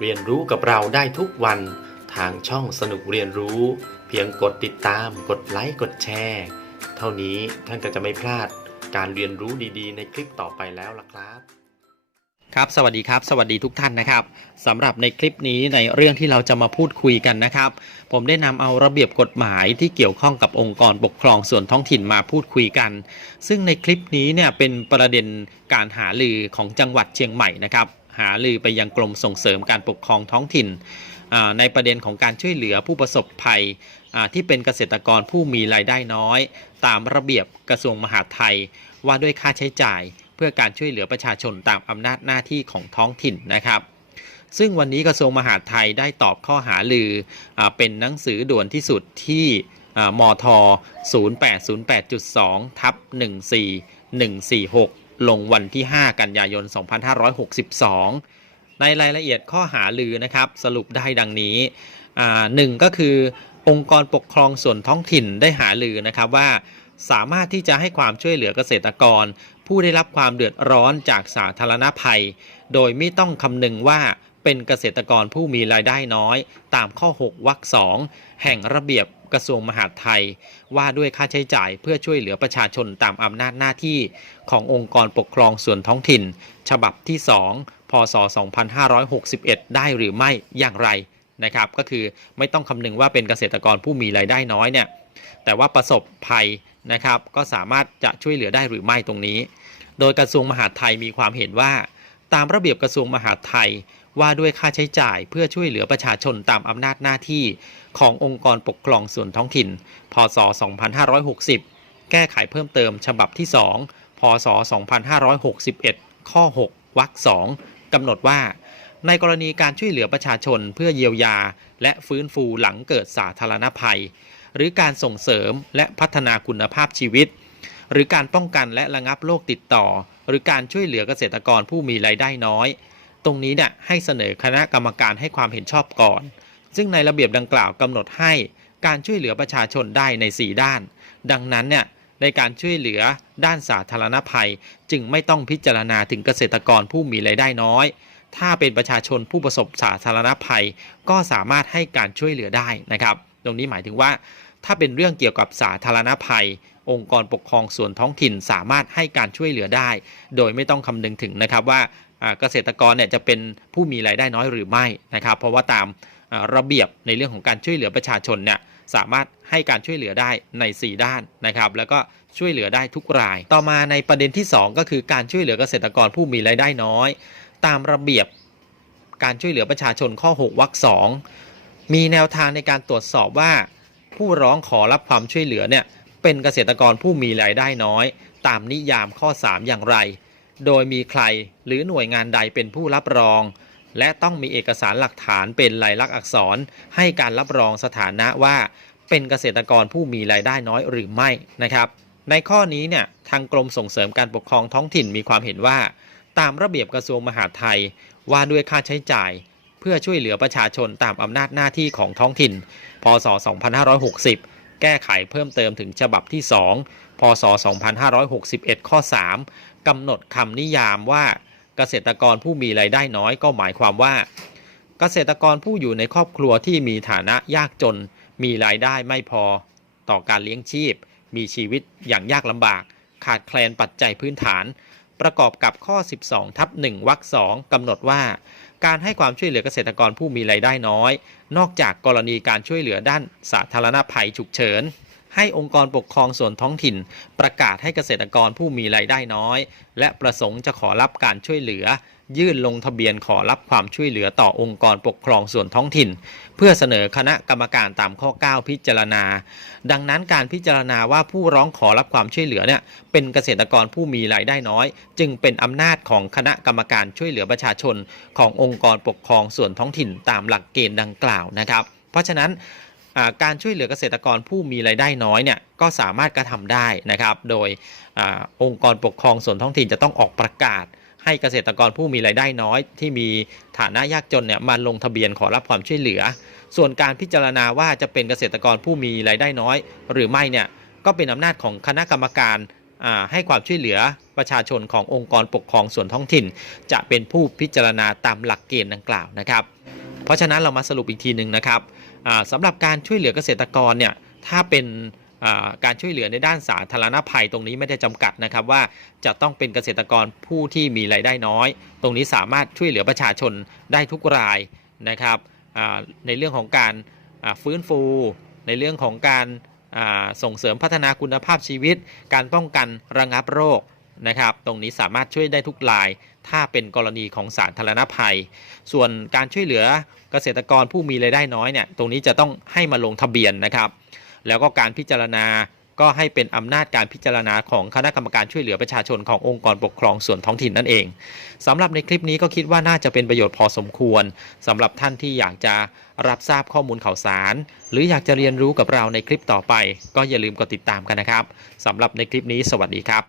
เรียนรู้กับเราได้ทุกวันทางช่องสนุกเรียนรู้ เพียงกดติดตาม กดไลค์กดแชร์ เท่านี้ท่านก็จะไม่พลาดการเรียนรู้ดีๆ ในคลิปต่อไปแล้วล่ะครับครับสวัสดีครับ สวัสดีทุกท่านนะครับสำหรับในคลิปนี้ในเรื่องที่เราจะมาพูดคุยกันนะครับ ผมได้นำเอาระเบียบกฎหมายที่เกี่ยวข้องกับองค์กรปกครองส่วนท้องถิ่นมาพูดคุยกัน ซึ่งในคลิปนี้เนี่ยเป็นประเด็นการหาลือของจังหวัดเชียงใหม่นะครับ หาลือไปยังกรมส่งเสริมการปกครองท้องถิ่น ในประเด็นของการช่วยเหลือผู้ประสบภัยที่เป็นเกษตรกรผู้มีรายได้น้อย ตามระเบียบกระทรวงมหาดไทย ว่าด้วยค่าใช้จ่าย เพื่อการช่วยเหลือประชาชนตามอำนาจหน้าที่ของท้องถิ่นนะครับซึ่งวันนี้กระทรวงมหาดไทยได้ตอบข้อหาลืออเป็นหนังสือด่วนที่สุดที่อ่ามท 0808.2ทับ14146 ลงวันที่ 5 กันยายน 2562 ในรายละเอียดข้อหาลือนะครับ สรุปได้ดังนี้หนึ่งก็คือองค์กรปกครองส่วนท้องถิ่นได้หาลือนะครับว่าสามารถที่จะให้ความช่วยเหลือเกษตรกร ผู้ได้รับความเดือดร้อนจากสาธารณภัย โดยไม่ต้องคำนึงว่า เป็นเกษตรกรผู้มีรายได้น้อย ตามข้อ 6วรรคสองแห่งระเบียบกระทรวงมหาดไทย ว่าด้วยค่าใช้จ่ายเพื่อช่วยเหลือประชาชนตามอำนาจหน้าที่ขององค์กรปกครองส่วนท้องถิ่น ฉบับที่ 2 พศ 2561 ได้หรือไม่อย่างไรนะครับ ก็คือไม่ต้องคำนึงว่าเป็นเกษตรกรผู้มีรายได้น้อยเนี่ยแต่ว่าประสบภัยนะครับ ก็สามารถจะช่วยเหลือได้หรือไม่ตรงนี้ โดยกระทรวงมหาดไทยมีความเห็นว่า ตามระเบียบกระทรวงมหาดไทย ว่าด้วยค่าใช้จ่ายเพื่อช่วยเหลือประชาชนตามอำนาจหน้าที่ขององค์กรปกครองส่วนท้องถิ่น พศ 2560 แก้ไขเพิ่มเติมฉบับที่ 2 พศ 2561 ข้อ 6 วรรค 2กำหนดว่า ในกรณีการช่วยเหลือประชาชนเพื่อเยียวยา และฟื้นฟูหลังเกิดสาธารณภัย หรือการส่งเสริมและพัฒนาคุณภาพชีวิต หรือการป้องกันและระงับโรคติดต่อ หรือการช่วยเหลือเกษตรกรผู้มีรายได้น้อย ตรงนี้เนี่ยให้เสนอคณะกรรมการให้ความเห็นชอบก่อน ซึ่งในระเบียบดังกล่าวกำหนดให้การช่วยเหลือประชาชนได้ใน 4 ด้าน ดังนั้นเนี่ยในการช่วยเหลือด้านสาธารณภัย จึงไม่ต้องพิจารณาถึงเกษตรกรผู้มีรายได้น้อย ถ้าเป็นประชาชนผู้ประสบสาธารณภัย ก็สามารถให้การช่วยเหลือได้นะครับ ตรงนี้หมายถึงว่า ถ้าเป็นเรื่องเกี่ยวกับสาธารณภัย องค์กรปกครองส่วนท้องถิ่นสามารถให้การช่วยเหลือได้ โดยไม่ต้องคำนึงถึงนะครับว่าเกษตรกรเนี่ยจะเป็นผู้มีรายได้น้อยหรือไม่นะครับ เพราะว่าตามระเบียบในเรื่องของการช่วยเหลือประชาชนเนี่ยสามารถให้การช่วยเหลือได้ใน 4 ด้านนะครับ แล้วก็ช่วยเหลือได้ทุกราย ต่อมาในประเด็นที่ 2 ก็คือการช่วยเหลือเกษตรกรผู้มีรายได้น้อย ตามระเบียบการช่วยเหลือประชาชนข้อ 6วรรคสองมีแนวทางในการตรวจสอบว่า ผู้ร้องขอรับความช่วยเหลือเนี่ยเป็นเกษตรกรผู้มีรายได้น้อย ตามนิยามข้อ 3 อย่างไร โดยมีใครหรือหน่วยงานใดเป็นผู้รับรอง และต้องมีเอกสารหลักฐานเป็นลายลักษณ์อักษร ให้การรับรองสถานะว่าเป็นเกษตรกรผู้มีรายได้น้อยหรือไม่นะครับ ในข้อนี้เนี่ยทางกรมส่งเสริมการปกครองท้องถิ่นมีความเห็นว่า ตามระเบียบกระทรวงมหาดไทยว่าด้วยค่าใช้จ่าย เพื่อช่วยเหลือประชาชนตามอำนาจหน้าที่ของท้องถิ่น พศ 2560 แก้ไขเพิ่มเติมถึงฉบับที่ 2 พศ 2561 ข้อ 3 กำหนดคำนิยามว่าเกษตรกรผู้มีรายได้น้อยก็หมายความว่า เกษตรกรผู้อยู่ในครอบครัวที่มีฐานะยากจน มีรายได้ไม่พอ ต่อการเลี้ยงชีพ มีชีวิตอย่างยากลำบาก ขาดแคลนปัจจัยพื้นฐาน ประกอบกับข้อ 12 ทับ1วรรค2กำหนดว่า การให้ความช่วยเหลือเกษตรกรผู้มีรายได้น้อย นอกจากกรณีการช่วยเหลือด้านสาธารณภัยฉุกเฉิน ให้องค์กรปกครองส่วนท้องถิ่น ประกาศให้เกษตรกรผู้มีรายได้น้อย และประสงค์จะขอรับการช่วยเหลือ ยื่นลงทะเบียนขอรับความช่วยเหลือต่อองค์กรปกครองส่วนท้องถิ่น เพื่อเสนอคณะกรรมการตามข้อ 9 พิจารณา ดังนั้นการพิจารณาว่าผู้ร้องขอรับความช่วยเหลือเนี่ยเป็นเกษตรกรผู้มีรายได้น้อย จึงเป็นอำนาจของคณะกรรมการช่วยเหลือประชาชน ขององค์กรปกครองส่วนท้องถิ่นตามหลักเกณฑ์ดังกล่าวนะครับ เพราะฉะนั้น การช่วยเหลือเกษตรกรผู้มีรายได้น้อยเนี่ยก็สามารถกระทำได้นะครับ โดยอองค์กรปกครองส่วนท้องถิ่นจะต้องออกประกาศ ให้เกษตรกรผู้มีรายได้น้อย ที่มีฐานะยากจนเนี่ยมาลงทะเบียนขอรับความช่วยเหลือ ส่วนการพิจารณาว่าจะเป็นเกษตรกรผู้มีรายได้น้อย หรือไม่เนี่ยก็เป็นอำนาจของคณะกรรมการให้ความช่วยเหลือประชาชนขององค์กรปกครองส่วนท้องถิ่น จะเป็นผู้พิจารณาตามหลักเกณฑ์ดังกล่าวนะครับ เพราะฉะนั้นเรามาสรุปอีกทีหนึ่งนะครับ สำหรับการช่วยเหลือเกษตรกรเนี่ยถ้าเป็นการช่วยเหลือในด้านสาธารณภัยตรงนี้ไม่ได้จำกัดนะครับว่าจะต้องเป็นเกษตรกรผู้ที่มีรายได้น้อย ตรงนี้สามารถช่วยเหลือประชาชนได้ทุกรายนะครับในเรื่องของการฟื้นฟู ในเรื่องของการส่งเสริมพัฒนาคุณภาพชีวิต การป้องกันระงับโรค นะครับ ตรงนี้สามารถช่วยได้ทุกราย ถ้าเป็นกรณีของสาธารณภัย ส่วนการช่วยเหลือเกษตรกรผู้มีรายได้น้อยเนี่ยตรงนี้จะต้องให้มาลงทะเบียนนะครับ แล้วก็การพิจารณาก็ให้เป็นอำนาจการพิจารณาของคณะกรรมการช่วยเหลือประชาชนขององค์กรปกครองส่วนท้องถิ่นนั่นเองสำหรับในคลิปนี้ก็คิดว่าน่าจะเป็นประโยชน์พอสมควรสำหรับท่านที่อยากจะรับทราบข้อมูลข่าวสาร หรืออยากจะเรียนรู้กับเราในคลิปต่อไป ก็อย่าลืมกดติดตามกันนะครับสำหรับในคลิปนี้สวัสดีครับ